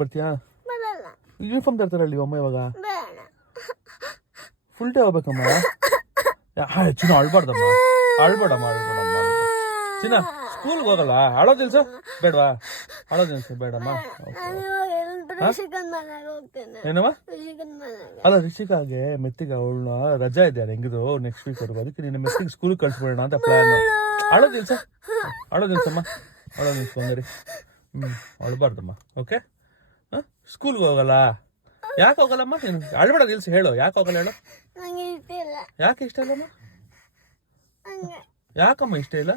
ಬರ್ತೀಯಾ? ಬರಲ್ಲ. ಯೂನಿಫಾರ್ಮ್ ತರ್ತಾರಲ್ಲ ಅಮ್ಮ ಇವಾಗ. ಬೇಡ. ಫುಲ್ ಡೇ ಹೋಗ್ಬೇಕಮ್ಮ. ಚಿನ್ನ ಅಳ್ಬಾರ್ದಮ್ಮ, ಅಳ್ಬೇಡಮ್ಮ. ಚಿನ್ನ ಸ್ಕೂಲ್ಗೆ ಹೋಗಲ್ಲ, ಅಳೋದು ನಿಲ್ಸು. ಬೇಡವಾ? ಅಳೋದು ನಿಲ್ಸು ಬೇಡಮ್ಮ. ಏನಮ್ಮ? ಅಲ್ಲ ರಿಷಿಕಾಗೆ ಮೆತ್ತಿಗೆ ಅವಳನ್ನ ರಜಾ ಇದೆ ಹೆಂಗಿದ್ರು ನೆಕ್ಸ್ಟ್ ವೀಕ್ ವರ್ಗು, ಅದಕ್ಕೆ ನಿನ್ನ ಮೆತ್ತಿಗೆ ಸ್ಕೂಲ್ ಕಳ್ಸ್ಬಿಡೋಣ ಅಂತ ಪ್ಲಾನ್. ಅಳೋದು ನಿಲ್ಸ, ಅಳೋದು ನಿಲ್ಸಮ್ಮ, ಅಳೋದು ನಿಲ್ಸ್ಕೊಂಡ್ರಿ. ಅಳ್ಬಾರ್ದಮ್ಮ. ಓಕೆ? ಸ್ಕೂಲ್ಗೆ ಹೋಗಲ್ಲ? ಯಾಕೆ ಹೋಗಲ್ಲಮ್ಮ ನೀನು? ಅಳ್ಬೇಡ ನಿಲ್ಸಿ, ಹೇಳು ಯಾಕೆ ಹೋಗಲ್ಲ ಹೇಳು. ಯಾಕೆ ಇಷ್ಟ ಇಲ್ಲಮ್ಮ? ಯಾಕಮ್ಮ ಇಷ್ಟ ಇಲ್ಲ?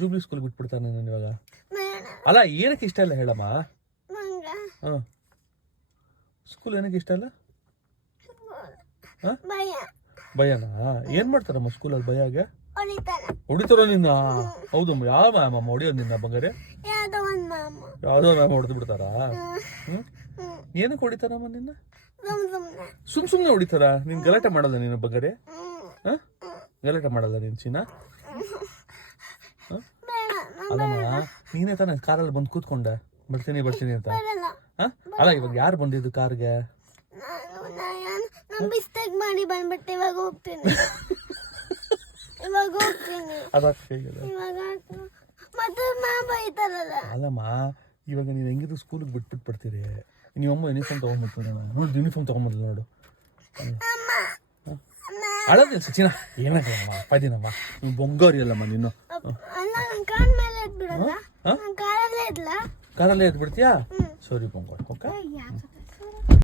ಜೂಬ್ಲಿ ಸ್ಕೂಲ್ ಬಿಟ್ಬಿಡ್ತಾನೆ ನಾನು ಇವಾಗ. ಅಲ್ಲ ಏನಕ್ಕೆ ಇಷ್ಟ ಇಲ್ಲ ಹೇಳಮ್ಮ. ಸ್ಕೂಲ್ ಏನಕ್ಕೆ ಇಷ್ಟ ಇಲ್ಲ? ಭಯನಾ? ಏನ್ ಮಾಡ್ತಾರಮ್ಮ ಸ್ಕೂಲಲ್ಲಿ ಭಯಾಗೆ? ಹೊಡಿತಾರ ನಿನ್ನ? ಹೌದಮ್ಮ. ಯಾವ ಮ್ಯಾಮ್ ಹೊಡಿಯೋದು ನಿನ್ನ ಬಂಗಾರೆ? ಯಾವ್ದೋ ಮ್ಯಾಮ್ ಹೊಡೆದು ಬಿಡ್ತಾರಾ? ಏನಕ್ಕೆ ಹೊಡಿತಾರಮ್ಮ ನಿನ್ನ? ಸುಮ್ನೆ ಹೊಡಿತಾರ? ನೀನ್ ಗಲಾಟೆ ಮಾಡಲ್ಲ ನೀನು ಬಂಗಾರೆ? ಗಲಾಟೆ ಮಾಡಲ್ಲ ನೀನ್ ಚಿನ್ನ? ಅಲ್ಲಮ್ಮ ನೀನೇ ತಾನೆ ಕಾರಲ್ಲಿ ಬಂದು ಕೂತ್ಕೊಂಡೆ ಬರ್ತೀನಿ ಅಂತ. ಅಲ್ಲ ಇವಾಗ ಯಾರು ಬಂದಿದ್ದು ಕಾರ್ಗೆ? ಮಾಡಿ ಬಂದ್ಬಿಟ್ಟೆ. ಇವಾಗ ಹೋಗ್ತೀನಿ. ಅಲ್ಲಮ್ಮ ಇವಾಗ ನೀನ್ ಹೆಂಗಿದ್ರು ಸ್ಕೂಲಿಗೆ ಬಿಟ್ಬಿಟ್ಟು ಬರ್ತೀರಿ. ನೀವಮ್ಮ ಯೂನಿಫಾರ್ಮ್ ತಗೊಂಡ್ಬರ್ತೀನಿ ನೋಡಿ, ಯೂನಿಫಾರ್ಮ್ ತಗೊಂಡ್ಬಂದಿಲ್ಲ ನೋಡು. ಅಳೋದು ನಿಲ್ಸ ಚಿನ್ನ. ಏನಾಗಲ್ಲಮ್ಮ, ಅಪ್ಪಾದಿನಮ್ಮ. ನೀವು ಬೊಂಗೋರಿ ಅಲ್ಲಮ್ಮ ನೀನು. ಕಾರಲ್ಲೇ ಎದ್ಬಿಡ್ತೀಯಾ? ಸರಿ ಬೊಂಗೋರಿ.